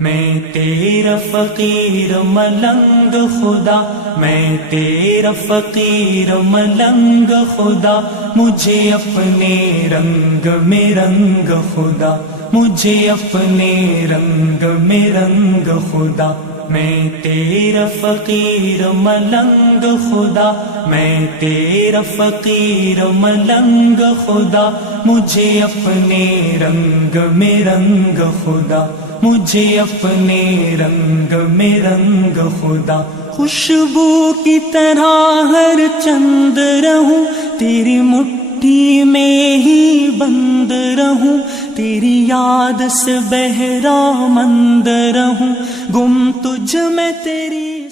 میں تیرا فقیر ملنگ خدا، میں تیرا فقیر ملنگ خدا، مجھے اپنے رنگ میں رنگ خدا، مجھے اپنے رنگ میں رنگ خدا۔ میں تیرا فقیر ملنگ خدا، میں تیرا فقیر ملنگ خدا، مجھے اپنے رنگ میں رنگ خدا، مجھے اپنے رنگ میں رنگ خدا۔ خوشبو کی طرح ہر چند رہوں، تیری مٹھی میں ہی بند رہوں، تیری یاد سے بہرا مند رہوں، گم تجھ میں تیری